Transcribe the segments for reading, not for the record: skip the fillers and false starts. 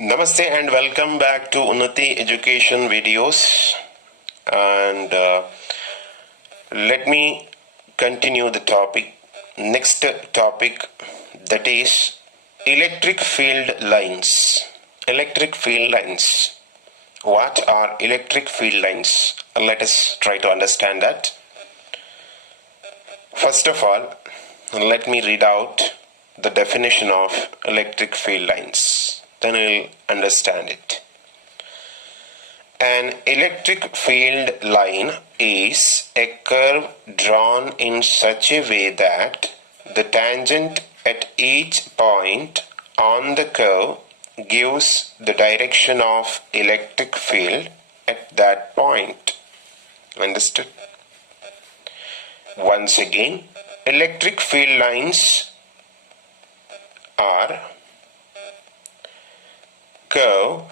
Namaste and welcome back to Unnati Education videos. And let me continue the topic. Next topic, that is electric field lines. Electric field lines. What are electric field lines? Let us try to understand that. First of all, let me read out the definition of electric field lines. Then you'll understand it. An electric field line is a curve drawn in such a way that the tangent at each point on the curve gives the direction of electric field at that point. Understood? Once again, electric field lines are curve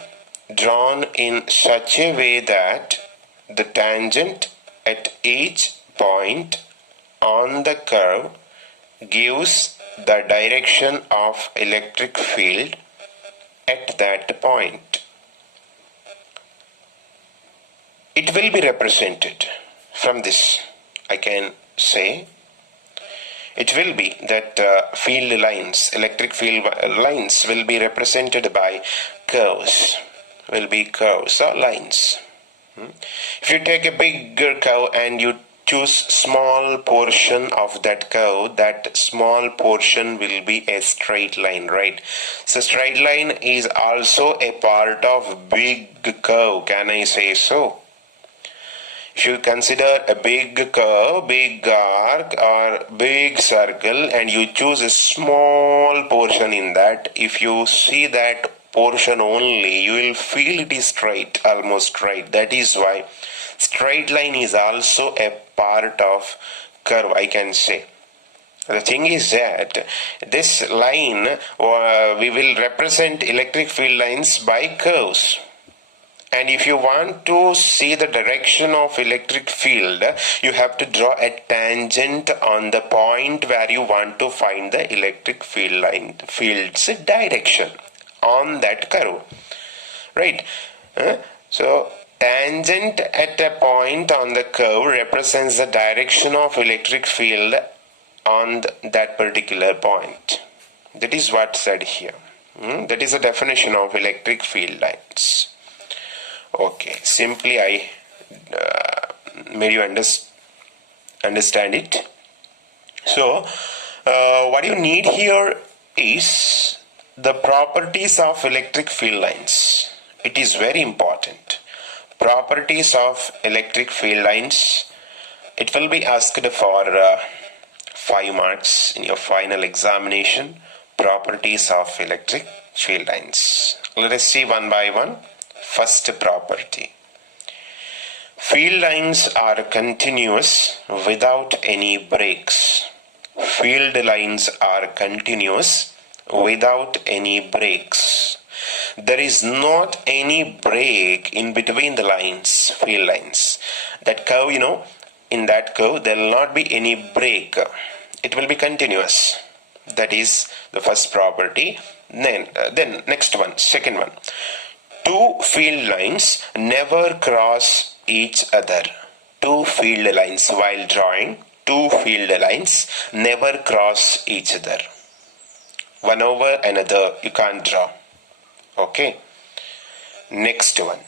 drawn in such a way that the tangent at each point on the curve gives the direction of electric field at that point. It will be represented from this. I can say it will be that field lines, electric field lines will be represented by curves, will be curves or lines. If you take a bigger curve and you choose small portion of that curve, that small portion will be a straight line, right? So straight line is also a part of big curve, can I say so? If you consider a big curve, big arc or big circle and you choose a small portion in that, if you see that portion only, you will feel it is straight, almost straight. That is why straight line is also a part of curve, I can say. The thing is that this line, we will represent electric field lines by curves. And if you want to see the direction of electric field, you have to draw a tangent on the point where you want to find the electric field line, field's direction on that curve. Right? So, tangent at a point on the curve represents the direction of electric field on that particular point. That is what's said here. That is the definition of electric field lines. Okay, simply I made you understand it. So, what you need here is the properties of electric field lines. It is very important. Properties of electric field lines. It will be asked for 5 marks in your final examination. Properties of electric field lines. Let us see one by one. First property. Field lines are continuous without any breaks. Field lines are continuous without any breaks. There is not any break in between the lines, field lines. That curve, in that curve there will not be any break. It will be continuous. That is the first property. Then next one, second one. Two field lines never cross each other. Two field lines, while drawing, two field lines never cross each other. One over another you can't draw. Okay. Next one.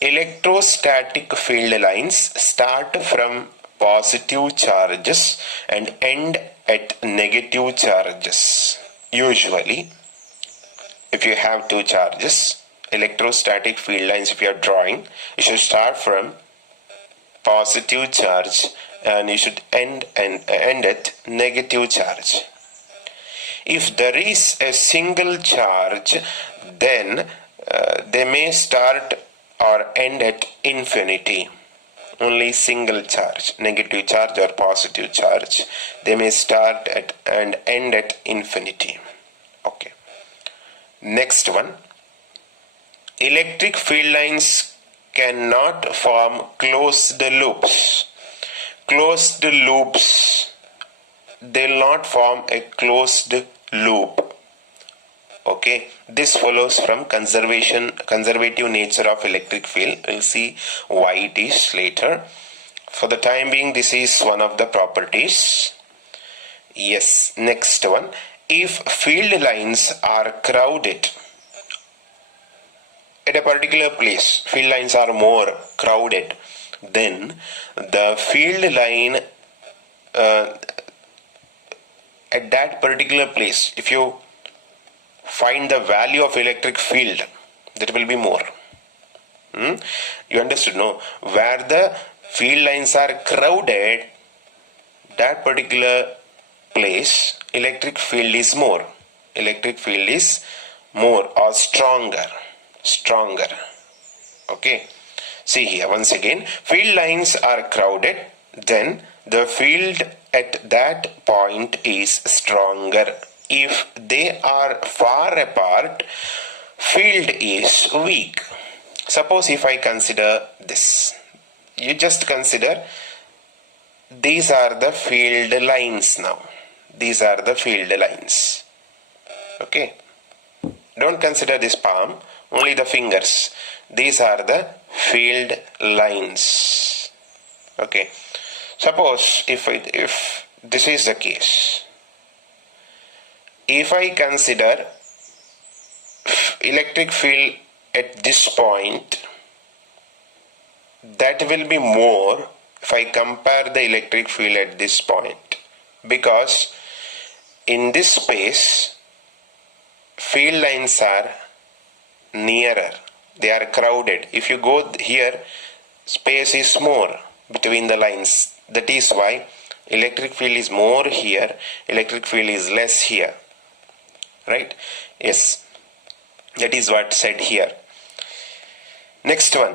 Electrostatic field lines start from positive charges and end at negative charges. Usually, if you have two charges, electrostatic field lines, if you are drawing, you should start from positive charge and you should end at negative charge. If there is a single charge, then they may start or end at infinity. Only single charge, negative charge or positive charge, they may start at and end at infinity. Okay. Next one. Electric field lines cannot form closed loops. Closed loops, they will not form a closed loop. Okay, this follows from conservative nature of electric field. We'll see why it is later. For the time being, this is one of the properties. Yes, next one. If field lines are crowded at a particular place, field lines are more crowded, then the field line at that particular place, if you find the value of electric field, that will be more. You understood, no? Where the field lines are crowded, that particular place, electric field is more. Electric field is more or stronger. Okay. See here once again, field lines are crowded, then the field at that point is stronger. If they are far apart, field is weak. Suppose if I consider this, you just consider these are the field lines now. These are the field lines. Okay. Don't consider this palm, only the fingers. These are the field lines. Okay. Suppose if this is the case, if I consider electric field at this point, that will be more if I compare the electric field at this point, because in this space field lines are nearer, they are crowded. If you go here, space is more between the lines. That is why electric field is more here, electric field is less here. Right? Yes. That is what said here. Next one.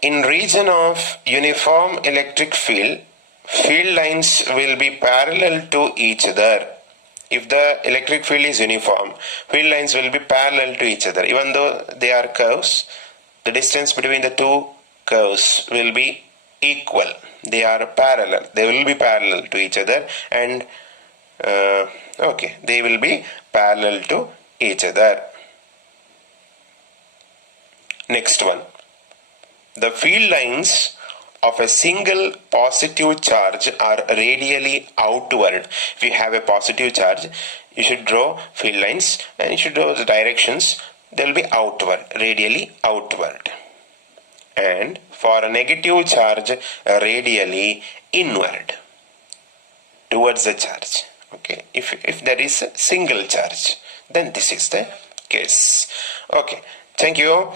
In region of uniform electric field, field lines will be parallel to each other. If the electric field is uniform, field lines will be parallel to each other. Even though they are curves, the distance between the two curves will be equal. They are parallel. They will be parallel to each other, and okay, they will be parallel to each other. Next one. The field lines of a single positive charge are radially outward. If you have a positive charge, you should draw field lines and you should draw the directions. They will be outward, radially outward. And for a negative charge, radially inward, towards the charge. Okay, if there is a single charge, then this is the case. Okay, thank you.